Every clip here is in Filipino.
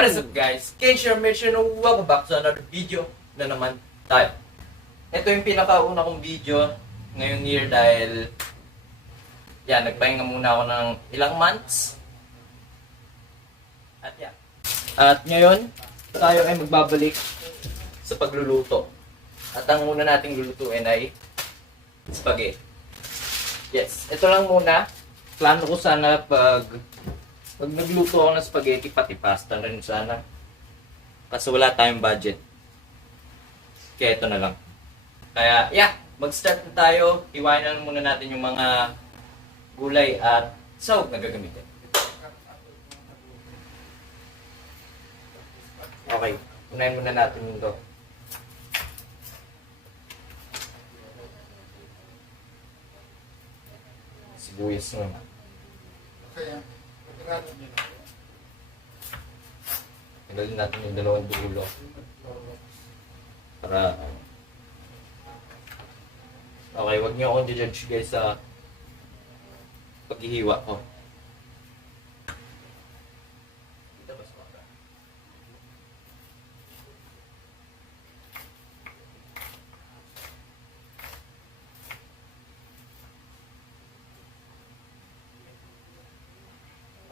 What is up guys? Keisha Mission, welcome back to another video na naman tayo. Ito yung pinakauna kong video ngayong year dahil yan, nagpahinga muna ako ng ilang months. At yan. At ngayon, tayo ay magbabalik sa pagluluto. At ang una nating lulutuin ay spaghetti. Yes, ito lang muna. Plano ko sana pag nagluto ako ng spaghetti, pati pasta rin sana. Kasi wala tayong budget. Kaya ito na lang. Kaya, yeah, mag-start na tayo. Iwanan muna natin yung mga gulay at sahog na gagamitin. Okay, unahin muna natin ito. Sibuyas naman. Tanggalin natin yung dalawang dulo para okay, wag niyo akong judge guys sa paghihiwa ko.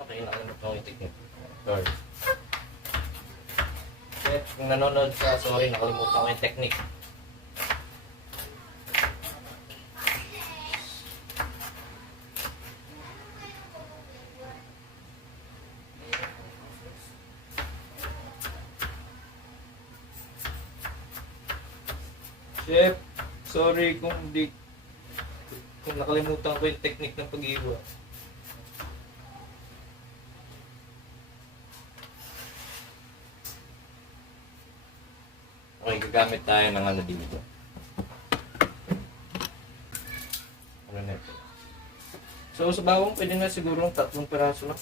Okay, nakalimutan ko yung technique. Sorry. Chef, kung nanonood ka, sorry, nakalimutan ko yung technique. Chef, sorry kung nakalimutan ko yung technique ng pag-iwa. Okay, gagamit tayo ng ano dito. Ano na ito? So, sa bawang, pwede na siguro 3 peraso lang.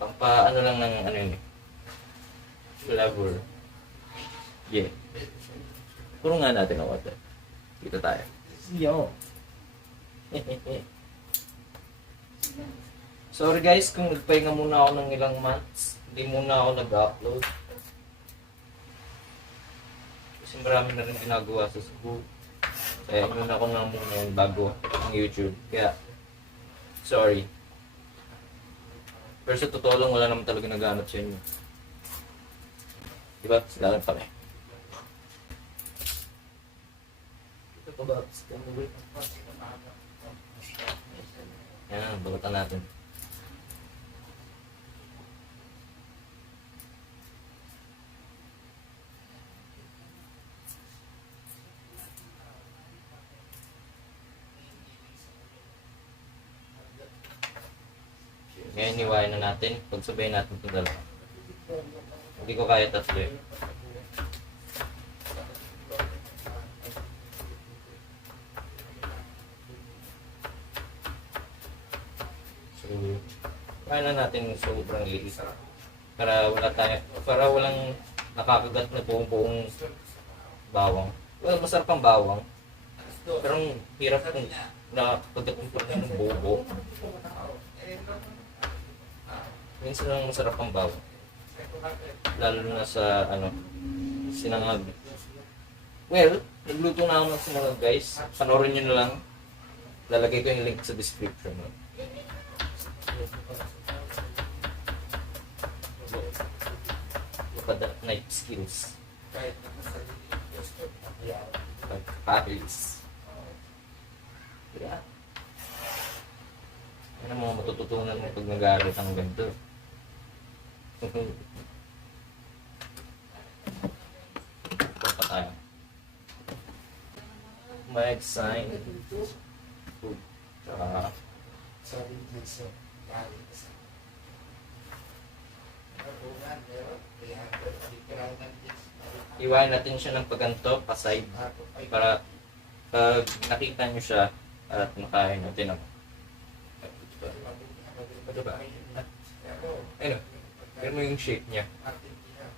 Pampa, ano lang ng ano yun eh. Flavor. Yeah. Puro nga natin ang water. Dito tayo. Yo. Sorry guys, kung nagpahinga muna ako ng ilang months. Hindi muna ako nag-upload. Kasi marami na rin ginagawa sa school. Kaya muna ako na muna yung bago ng YouTube. Kaya, sorry. Pero sa totoo lang, wala naman talaga nag-aanap sa inyo. Diba? Sigalan pa kami. Ito pa ba? Yan, balutan natin. Ngayon, iwain na natin. Pagsabayin natin ito dalawa. Hindi ko kaya tatlo eh. So, iwain na natin sobrang liis. Para walang nakakagat na buong bawang. Well, masarap ang bawang. Pero ang hirap kung nakakagat mo pa ng buo. Minsan lang masarap ang bawang. Lalo na sa sinangag. Well, nagluto na ako ng sinangag guys. Panoorin nyo na lang. Lalagay ko yung link sa description. Look at that knife skills. Fabulous. Yeah. Yan ang mga matututunan mo pag nag-aaral ng ganito. Pa tayo. Mag-sign. Tsaka iwain natin siya ng paganto, pa-side. Para pag nakita nyo siya at nakain natin ako. Diba? Ano? Pero mo yung shape niya.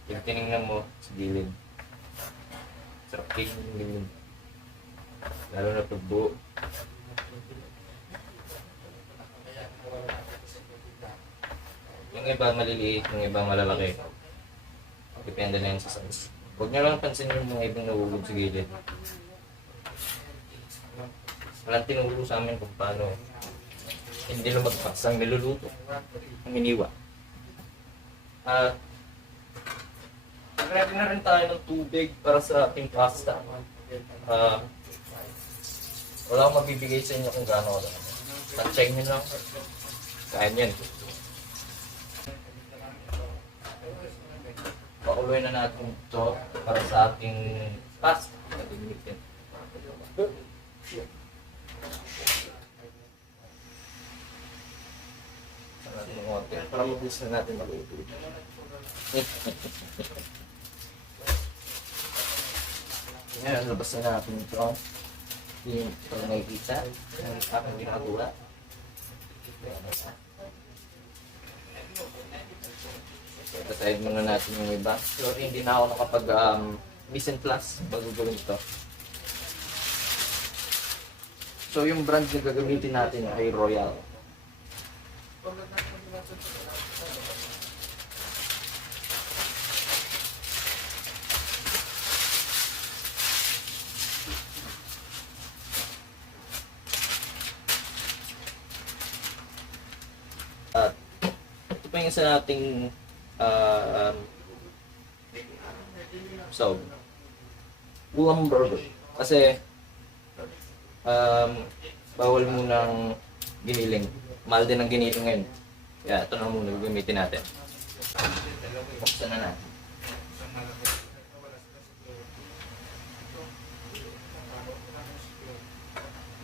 Yung tinignan mo sa gilid. Sarap kayo yung gilid. Lalo na pagbuo. Yung Yung iba maliliit, yung iba malalaki. Depende na yun sa size. Huwag nyo lang pansin yung mga ibang nahulog sa gilid. Walang tinuro sa amin kung paano hindi lumagpas ang niluluto. Ang iniwa. At nag-ready na rin tayo ng tubig para sa ating pasta. Wala akong mabibigay sa inyo kung gaano wala. Check nyo lang. Kaya yan. Pakuloy na natin ito para sa ating pasta. Natignitin. Para mabilis na natin maluto. Ngayon, labas na natin ito. Yung nakikita. Yung aking ginagawa. Kasahid muna natin yung iba. So, hindi na ako nakapag mise en place bago gawin ito. So, yung brand na gagamitin natin ay Royal. At ito pa yung isa nating ulam burger. Kasi bawal munang giniling. Mahal din ang giniling ngayon. Kaya ito na muna gagamitin natin. Buksan na natin.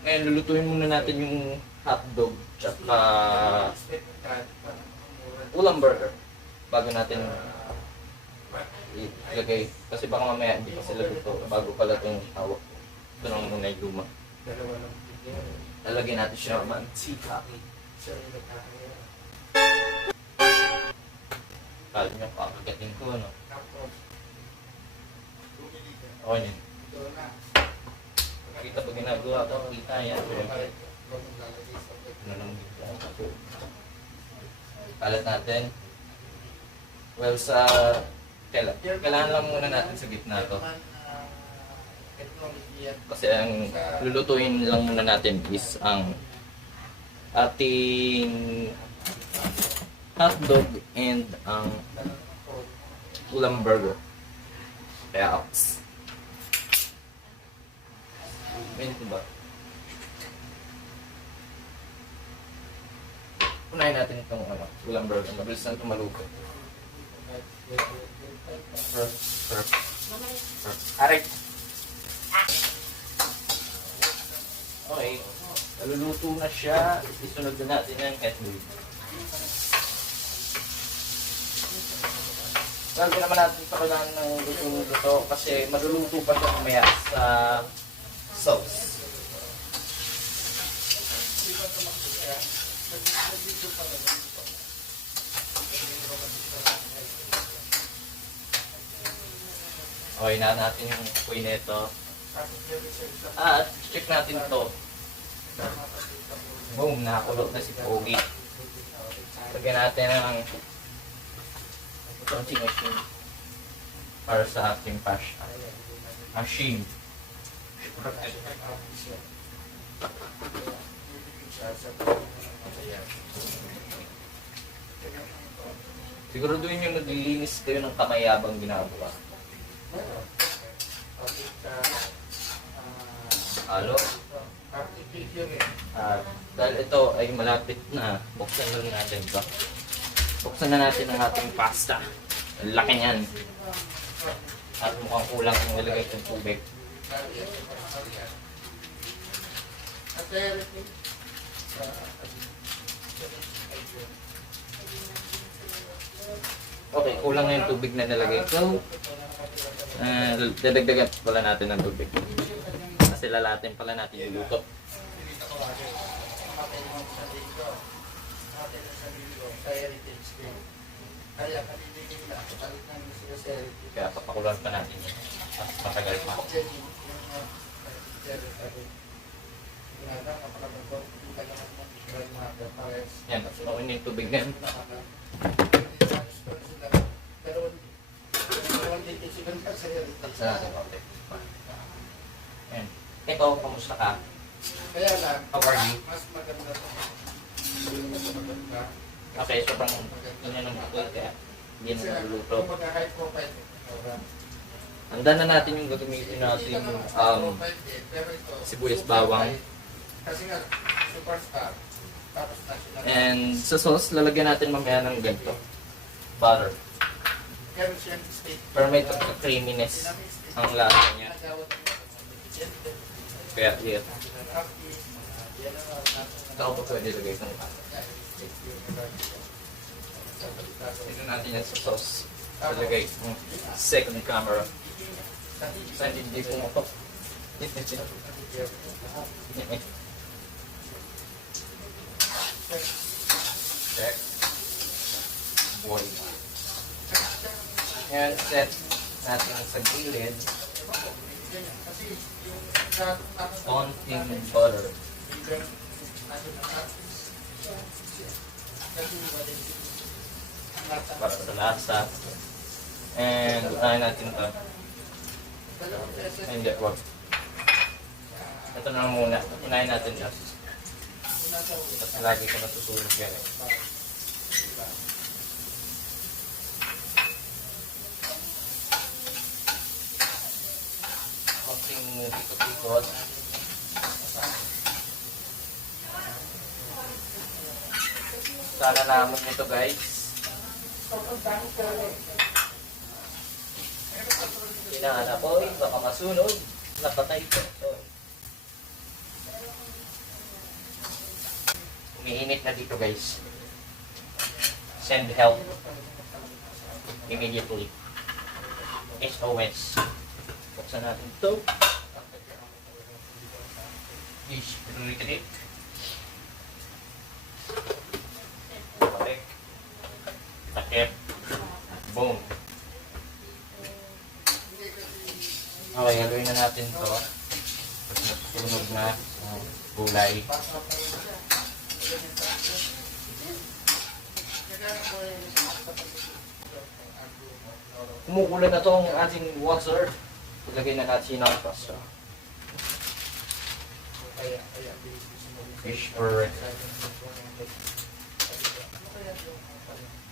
Ngayon, lulutuin muna natin yung hotdog tsaka ulam burger bago natin ilagay. Kasi baka mamaya hindi pa sila luto bago pala itong hawak. Ito na muna yung luma. Lalagyan natin siya mantika. Kala nyo, kakagatin ko, ano? Okay yun. Kita pag ginagawa ko, kita yan. Ano lang dito. Kalat natin. Well, kailangan lang muna natin sa gitna to. Kasi ang lulutuin lang muna natin is ang ating hotdog and ang ulam burger. Kaya ox. Ganito ba? Unahin natin itong ulam burger. Mabilis na itong maluto. Aray! Okay. Naluluto na siya. Isunod na natin ang hotdog. Bago naman natin pakalaan ng luto kasi maluluto pa siya mamaya sa sauce. Okay na natin yung kuy nito. At check natin ito. Boom, nakakulot na si Pogi. Lagyan natin ang counting machine para sa ating pasta. Machine. Siguraduhin nyo naglilinis kayo ng kamay habang ginagawa. Halo. Dahil ito ay malapit na, buksan lang natin ito. Buksan na natin ang ating pasta. Ang laki niyan. At mukhang kulang ang nilagay ng tubig. Okay, kulang na yung tubig na nilagay. So, dadagdagan pala natin ng tubig. Kasi lalatin pala natin yung luto. Kaya papakulan pa natin yun. Mas matagal pa. Yan, tapos makunin yung tubig na yun. ito, kamusta ka? Kaya lang, How are you? mas maganda to. Okay, sobrang ganyan ng bukol kaya hindi na nagluluto. Kung mag-high profile, Handa na natin yung gagamitin natin sibuyas bawang. kasi nga, superstar. Tapos national. And sa sauce, lalagyan natin mamaya ng ganito. Butter. Kerosene steak. Pero may creaminess ang lasa niya. Kaya, yeah. Ito pa pwede lagay ng ito natin yan sa sauce. Lagay ng second camera. Sa hindi ko mo to. Check. Boy. Ngayon, set natin sa gilid. Konting butter. Para sa lasa. And unahin natin ito. Hindi, wag. Ito na lang muna. Unahin natin ito. At lagi ko natusunog yan. Konting ikot-ikot. Sana naman ito guys. Hinahanap ko, baka masunog. Napatay ko. Umiinit na dito guys. Send help. Immediately. SOS. Buksan natin ito. Fish, pinurikitik. Balik. Takip. Boom. Okay, gagawin na natin ito. Tunog na gulay. Kumukulo na itong ating water. Ilagay na natin ang pasta. Fish or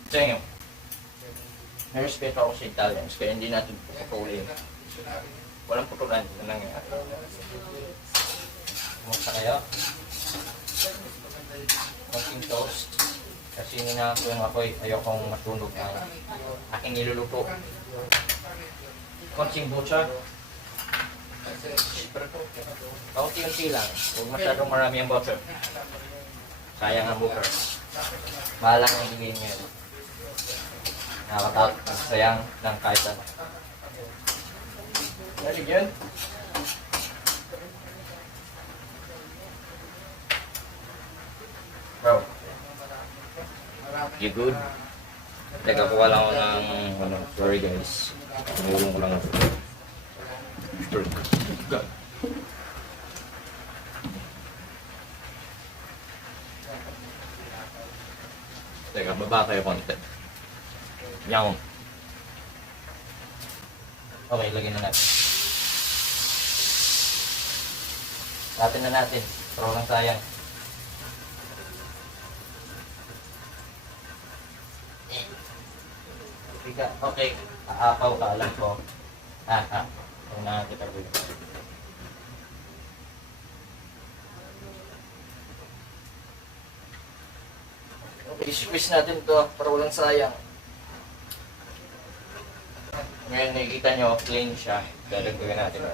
Tingnan. May respeto ako sa Italians, kaya hindi natin puputulin. Walang putulan na nangyayari. Kumusta kayo? Konting toast. Kasi ninako yung apoy, ayokong matunog ang aking niluluto. Konting butcher. Kaunti-unti lang. Huwag masyadong marami ang butter. Sayang ang butter. Bahala ang ibigay niyo. Nakakatakot. Sayang ng kahit ano. Nalig yun? Bro. You good? Nagkakuha lang ako ng sorry guys. Tumulong ko lang ako. God. Teka, baba kayo konti. Yan. Okay, lagyan na natin. Atin na natin. Pero lang sayang. Okay, aapaw ka, alam ko. Huwag na kita rin. I-squeeze natin to para walang sayang. Ngayon nakikita nyo, plain siya. Dadagdagan natin.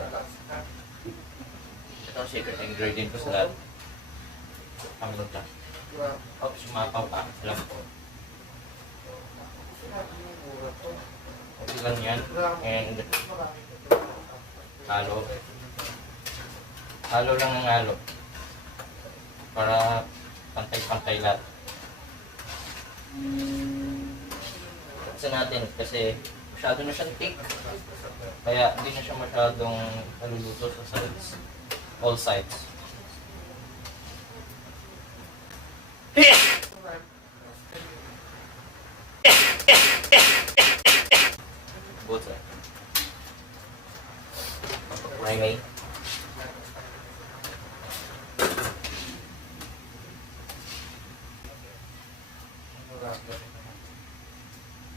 Ito ang secret ingredient ko sa lahat. Paminta. Oops, sumapaw ka. Alam ko. Okay lang yan. And halo. Halo lang ng halo. Para pantay-pantay lahat. Kasi natin kasi masyado na siyang thick. Kaya hindi na siya masyadong naluluto sa sides. All sides. Both sides. Primate.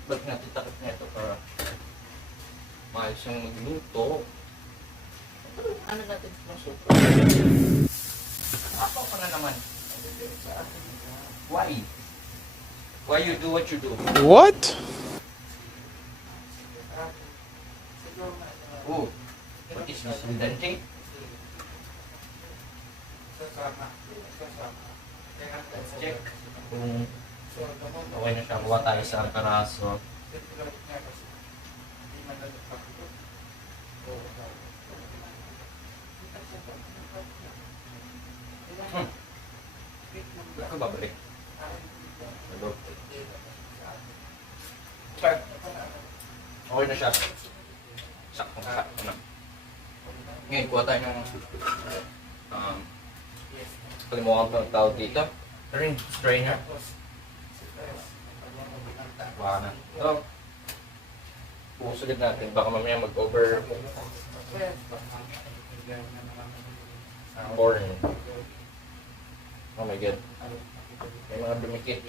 balik natin takip na ito para maayos yung magluto. Ano natin ng super? Ako na naman. Why? Why you do what you do? What? Oh, what is this? Dante? Sasama. Let's check kung okay na siya. Kuha tayo sa karaso. Ako babalik. Hello. Okay. Okay na siya. Sakto na. Ngayon, kuha tayo ng kalimukan ko ng tawag dito. Ring strainer. Kuha na. So, pusulit natin. Baka mamaya mag-over corn. Oh my God. May mga dumikit.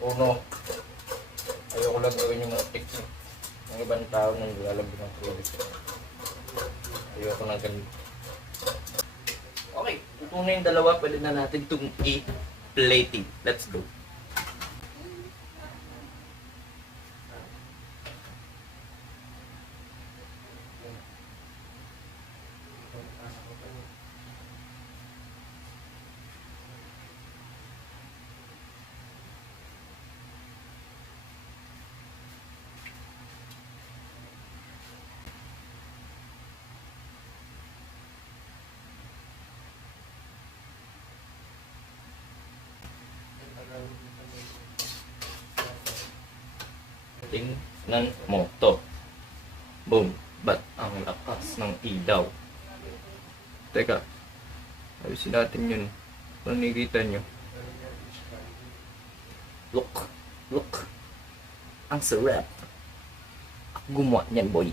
Oh no. Ayoko lang gawin yung mga tics. Ang ibang tao nang lalagyan ng tubig. Ayoko na ganun. Okay, ito na yung dalawa. Pwede na natin itong i-plating. Let's go. Tingnan mo to. Boom. Ba't ang lakas ng ilaw? Teka. Ayusin natin yun. Kung nakikita nyo. Look. Look. Ang sarap. Ako gumawa niyan, boy.